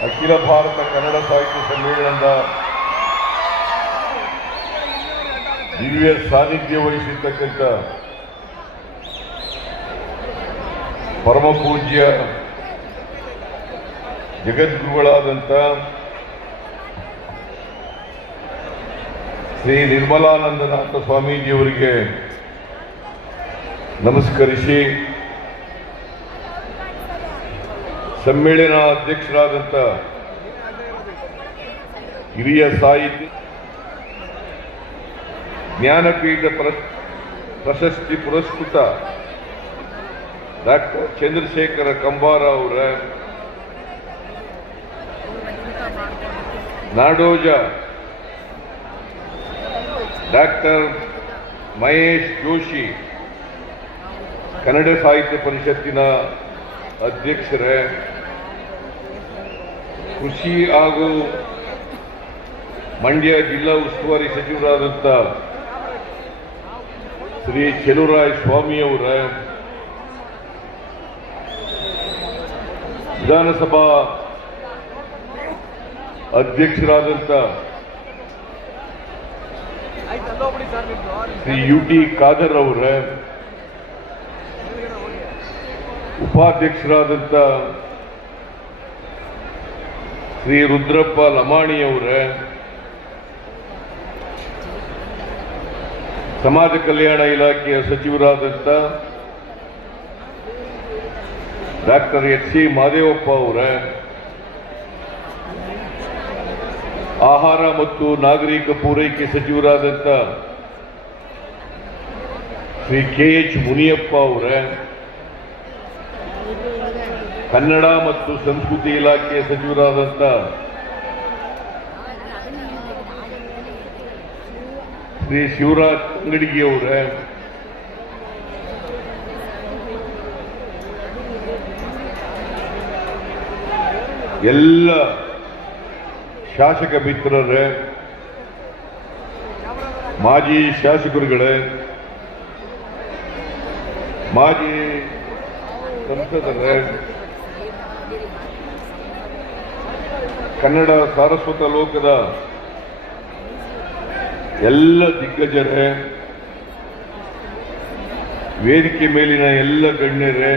ಅಖಿಲ ಭಾರತ ಕನ್ನಡ ಸಾಹಿತ್ಯ ಸಮ್ಮೇಳನದ ದಿವ್ಯ ಸಾನ್ನಿಧ್ಯ ವಹಿಸಿರ್ತಕ್ಕಂಥ ಪರಮ ಪೂಜ್ಯ ಜಗದ್ಗುರುಗಳಾದಂಥ ಶ್ರೀ ನಿರ್ಮಲಾನಂದನಾಥ ಸ್ವಾಮೀಜಿಯವರಿಗೆ ನಮಸ್ಕರಿಸಿ ಸಮ್ಮೇಳನ ಅಧ್ಯಕ್ಷರಾದಂಥ ಹಿರಿಯ ಸಾಹಿತಿ ಜ್ಞಾನಪೀಠ ಪ್ರ- ಪ್ರಶಸ್ತಿ ಪುರಸ್ಕೃತ ಡಾಕ್ಟರ್ ಚಂದ್ರಶೇಖರ ಕಂಬಾರ ಅವರ ನಾಡೋಜ ಡಾಕ್ಟರ್ ಮಹೇಶ್ ಜೋಶಿ ಕನ್ನಡ ಸಾಹಿತ್ಯ ಪರಿಷತ್ತಿನ ಅಧ್ಯಕ್ಷರೇ. ಕೃಷಿ ಹಾಗೂ ಮಂಡ್ಯ ಜಿಲ್ಲಾ ಉಸ್ತುವಾರಿ ಸಚಿವರಾದಂಥ ಶ್ರೀ ಚೆಲುವರಾಯ ಸ್ವಾಮಿಯವರ ವಿಧಾನಸಭಾ ಅಧ್ಯಕ್ಷರಾದಂಥ ಶ್ರೀ ಯು ಟಿ ಖಾದರ್ ಅವರ ಉಪಾಧ್ಯಕ್ಷರಾದಂಥ ಶ್ರೀ ರುದ್ರಪ್ಪ ಲಮಾಣಿಯವರ, ಸಮಾಜ ಕಲ್ಯಾಣ ಇಲಾಖೆಯ ಸಚಿವರಾದಂಥ ಡಾಕ್ಟರ್ ಎಚ್ ಸಿ ಮಾದೇವಪ್ಪ ಅವರ, ಆಹಾರ ಮತ್ತು ನಾಗರಿಕ ಪೂರೈಕೆ ಸಚಿವರಾದಂಥ ಶ್ರೀ ಕೆ ಎಚ್ ಮುನಿಯಪ್ಪ ಅವರ ಕನ್ನಡ ಮತ್ತು ಸಂಸ್ಕೃತಿ ಇಲಾಖೆಯ ಸಚಿವರಾದಂಥ ಶ್ರೀ ಶಿವರಾಜ್ ಅಂಗಡಿಗೆ ಅವರ. ಎಲ್ಲ ಶಾಸಕ ಮಿತ್ರರೇ, ಮಾಜಿ ಶಾಸಕರುಗಳೇ, ಮಾಜಿ ಸಂಸದರೇ ಕನ್ನಡ ಸಾರಸ್ವತ ಲೋಕದ ಎಲ್ಲ ದಿಗ್ಗಜರೇ, ವೇದಿಕೆ ಮೇಲಿನ ಎಲ್ಲ ಗಣ್ಯರೇ,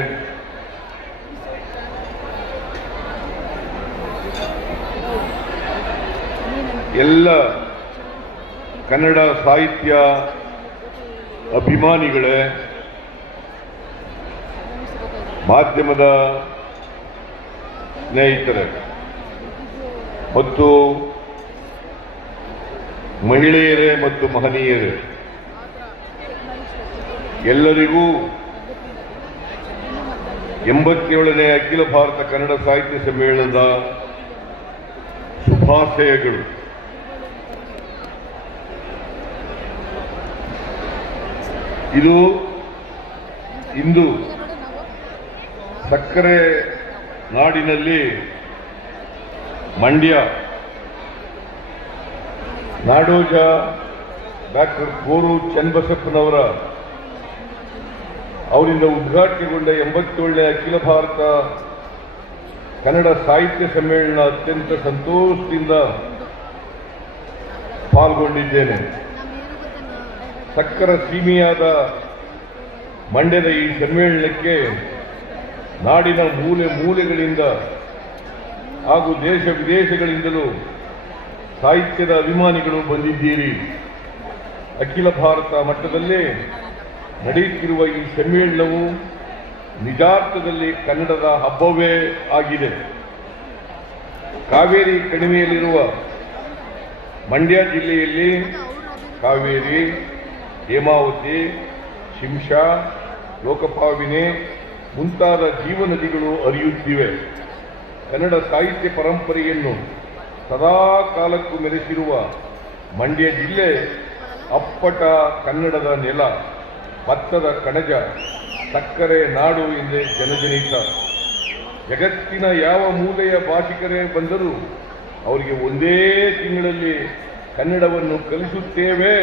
ಎಲ್ಲ ಕನ್ನಡ ಸಾಹಿತ್ಯ ಅಭಿಮಾನಿಗಳೇ, ಮಾಧ್ಯಮದ ಸ್ನೇಹಿತರೆ ಮತ್ತು ಮಹಿಳೆಯರೇ ಮತ್ತು ಮಹನೀಯರೇ, ಎಲ್ಲರಿಗೂ ಎಂಬತ್ತೇಳನೇ ಅಖಿಲ ಭಾರತ ಕನ್ನಡ ಸಾಹಿತ್ಯ ಸಮ್ಮೇಳನದ ಶುಭಾಶಯಗಳು. ಇದು ಇಂದು ಸಕ್ಕರೆ ನಾಡಿನಲ್ಲಿ ಮಂಡ್ಯ. ನಾಡೋಜ ಡಾಕ್ಟರ್ ಗೋರು ಚನ್ನಬಸಪ್ಪನವರ ಅವರಿಂದ ಉದ್ಘಾಟನೆಗೊಂಡ ಎಂಬತ್ತೇಳನೇ ಅಖಿಲ ಭಾರತ ಕನ್ನಡ ಸಾಹಿತ್ಯ ಸಮ್ಮೇಳನ ಅತ್ಯಂತ ಸಂತೋಷದಿಂದ ಪಾಲ್ಗೊಂಡಿದ್ದೇನೆ. ಸಕ್ಕರ ಸೀಮೆಯಾದ ಮಂಡ್ಯದ ಈ ಸಮ್ಮೇಳನಕ್ಕೆ ನಾಡಿನ ಮೂಲೆ ಮೂಲೆಗಳಿಂದ ಹಾಗೂ ದೇಶ ವಿದೇಶಗಳಿಂದಲೂ ಸಾಹಿತ್ಯದ ಅಭಿಮಾನಿಗಳು ಬಂದಿದ್ದೀರಿ. ಅಖಿಲ ಭಾರತ ಮಟ್ಟದಲ್ಲಿ ನಡೆಯುತ್ತಿರುವ ಈ ಸಮ್ಮೇಳನವು ನಿಜಾರ್ಥದಲ್ಲಿ ಕನ್ನಡದ ಹಬ್ಬವೇ ಆಗಿದೆ. ಕಾವೇರಿ ಕಣಿವೆಯಲ್ಲಿರುವ ಮಂಡ್ಯ ಜಿಲ್ಲೆಯಲ್ಲಿ ಕಾವೇರಿ, ಹೇಮಾವತಿ, ಶಿಂಷಾ, ಲೋಕಪಾವಿನಿ ಮುಂತಾದ ಜೀವನದಿಗಳು ಹರಿಯುತ್ತಿವೆ. ಕನ್ನಡ ಸಾಹಿತ್ಯ ಪರಂಪರೆಯನ್ನು ಸದಾ ಕಾಲಕ್ಕೂ ಮೆರೆಸಿರುವ ಮಂಡ್ಯ ಜಿಲ್ಲೆ ಅಪ್ಪಟ ಕನ್ನಡದ ನೆಲ, ಭತ್ತದ ಕಣಜ, ಸಕ್ಕರೆ ನಾಡು ಎಂದೇ ಜನಜನಿತ. ಜಗತ್ತಿನ ಯಾವ ಮೂಲೆಯ ಭಾಷಿಕರೇ ಬಂದರೂ ಅವರಿಗೆ ಒಂದೇ ತಿಂಗಳಲ್ಲಿ ಕನ್ನಡವನ್ನು ಕಲಿಸುತ್ತೇವೆ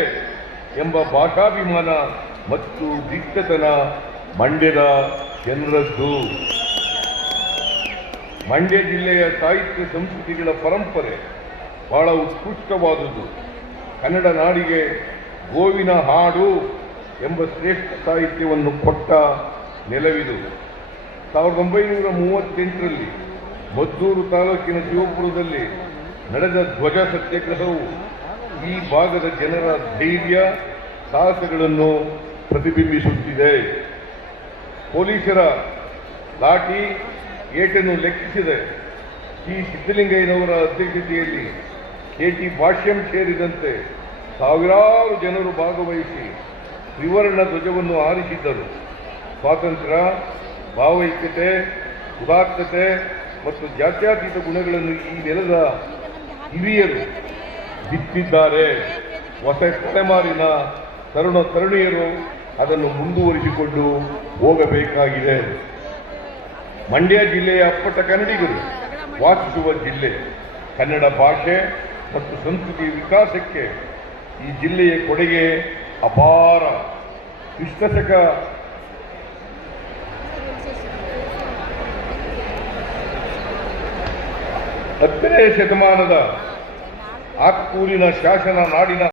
ಎಂಬ ಭಾಷಾಭಿಮಾನ ಮತ್ತು ದಿಟ್ಟತನ ಮಂಡ್ಯದ ಜನರದ್ದು. ಮಂಡ್ಯ ಜಿಲ್ಲೆಯ ಸಾಹಿತ್ಯ ಸಂಸ್ಕೃತಿಗಳ ಪರಂಪರೆ ಬಹಳ ಉತ್ಕೃಷ್ಟವಾದುದು. ಕನ್ನಡ ನಾಡಿಗೆ ಗೋವಿನ ಹಾಡು ಎಂಬ ಶ್ರೇಷ್ಠ ಸಾಹಿತ್ಯವನ್ನು ಕೊಟ್ಟ ನೆಲವಿದು. ಸಾವಿರದ ಒಂಬೈನೂರ ಮೂವತ್ತೆಂಟರಲ್ಲಿ ಮದ್ದೂರು ತಾಲೂಕಿನ ಶಿವಪುರದಲ್ಲಿ ನಡೆದ ಧ್ವಜ ಸತ್ಯಾಗ್ರಹವು ಈ ಭಾಗದ ಜನರ ಧೈರ್ಯ, ಸಾಹಸಗಳನ್ನು ಪ್ರತಿಬಿಂಬಿಸುತ್ತಿದೆ. ಪೊಲೀಸರ ಲಾಠಿ ಏಟನ್ನು ಲೆಕ್ಕಿಸಿದೆ. ಜಿ ಸಿದ್ದಲಿಂಗಯ್ಯನವರ ಅಧ್ಯಕ್ಷತೆಯಲ್ಲಿ ಕೆ ಟಿ ಭಾಷ್ಯಂ ಸೇರಿದಂತೆ ಸಾವಿರಾರು ಜನರು ಭಾಗವಹಿಸಿ ತ್ರಿವರ್ಣ ಧ್ವಜವನ್ನು ಆರಿಸಿದ್ದರು ಸ್ವಾತಂತ್ರ್ಯ, ಭಾವೈಕ್ಯತೆ, ಉದಾತ್ತತೆ ಮತ್ತು ಜಾತ್ಯಾತೀತ ಗುಣಗಳನ್ನು ಈ ನೆಲದ ಹಿರಿಯರು ಬಿತ್ತಿದ್ದಾರೆ. ಹೊಸ ತಲೆಮಾರಿನ ತರುಣ ತರುಣಿಯರು ಅದನ್ನು ಮುಂದುವರಿಸಿಕೊಂಡು ಹೋಗಬೇಕಾಗಿದೆ. ಮಂಡ್ಯ ಜಿಲ್ಲೆಯ ಅಪ್ಪಟ ಕನ್ನಡಿಗರು ವಾಸಿಸುವ ಜಿಲ್ಲೆ. ಕನ್ನಡ ಭಾಷೆ ಮತ್ತು ಸಂಸ್ಕೃತಿ ವಿಕಾಸಕ್ಕೆ ಈ ಜಿಲ್ಲೆಯ ಕೊಡುಗೆ ಅಪಾರ. ಕ್ರಿಸ್ತಶಕ ಹತ್ತನೇ ಶತಮಾನದ. ಆಕ್ಕೂರಿನ ಶಾಸನ ನಾಡಿನ